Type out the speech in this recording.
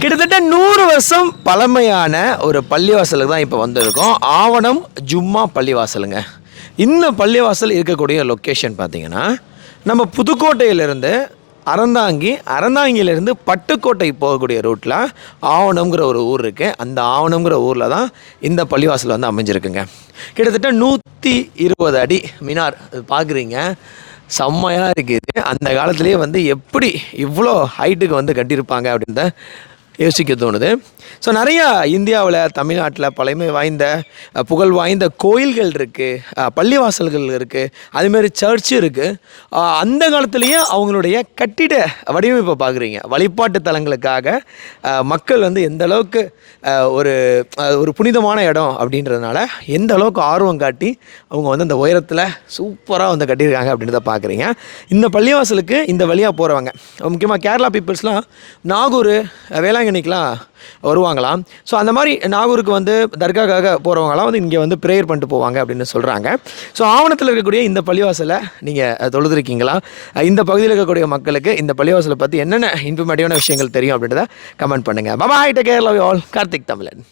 கிட்டத்தட்ட 100 வருஷம் பழமையான ஒரு பள்ளிவாசலுக்கு தான் இப்போ வந்திருக்கோம். ஆவணம் ஜும்மா பள்ளிவாசலுங்க. இந்த பள்ளிவாசல் இருக்கக்கூடிய லொக்கேஷன் பார்த்தீங்கன்னா, நம்ம புதுக்கோட்டையிலேருந்து அறந்தாங்கியிலேருந்து பட்டுக்கோட்டை போகக்கூடிய ரூட்டில் ஆவணம்ங்கிற ஒரு ஊர் இருக்குது. அந்த ஆவணம்ங்கிற ஊரில் தான் இந்த பள்ளிவாசல் வந்து அமைஞ்சிருக்குங்க. கிட்டத்தட்ட 120 அடி மினார் பார்க்குறீங்க, செம்மையாக இருக்குது. அந்த காலத்துலேயே வந்து எப்படி இவ்வளோ ஹைட்டுக்கு வந்து கட்டியிருப்பாங்க அப்படின்றத யோசிக்க தோணுது. ஸோ நிறையா இந்தியாவில், தமிழ்நாட்டில் பழமை வாய்ந்த புகழ் வாய்ந்த கோயில்கள் இருக்குது, பள்ளிவாசல்கள் இருக்குது, அதுமாரி சர்ச்சு இருக்குது. அந்த காலத்துலேயே அவங்களுடைய கட்டிட வடிவமைப்பை பார்க்குறீங்க. வழிபாட்டு தலங்களுக்காக மக்கள் வந்து எந்த அளவுக்கு ஒரு ஒரு புனிதமான இடம் அப்படின்றதுனால எந்த அளவுக்கு ஆர்வம் காட்டி அவங்க வந்து அந்த உயரத்தில் சூப்பராக வந்து கட்டியிருக்காங்க அப்படின்றத பார்க்குறீங்க. இந்த பள்ளிவாசலுக்கு இந்த வழியாக போகிறவங்க, முக்கியமாக கேரளா பீப்புள்ஸ்லாம் நாகூர், வேளாங்கண்ணிக்கெலாம் வருவாங்களாம். ஸோ அந்த மாதிரி நாகூருக்கு வந்து தர்காக்காக போகிறவங்களாம் வந்து இங்கே வந்து ப்ரேயர் பண்ணிட்டு போவாங்க அப்படின்னு சொல்கிறாங்க. ஸோ ஆவணத்தில் இருக்கக்கூடிய இந்த பள்ளிவாசலை நீங்கள் தொழுதுருக்கீங்களா? இந்த பகுதியில் இருக்கக்கூடிய மக்களுக்கு இந்த பள்ளிவாசலை பற்றி என்னென்ன இன்ஃபர்மேட்டிவான விஷயங்கள் தெரியும் அப்படின்றத கமெண்ட் பண்ணுங்கள். Bye, take care, love you all. Karthik தமிழன்.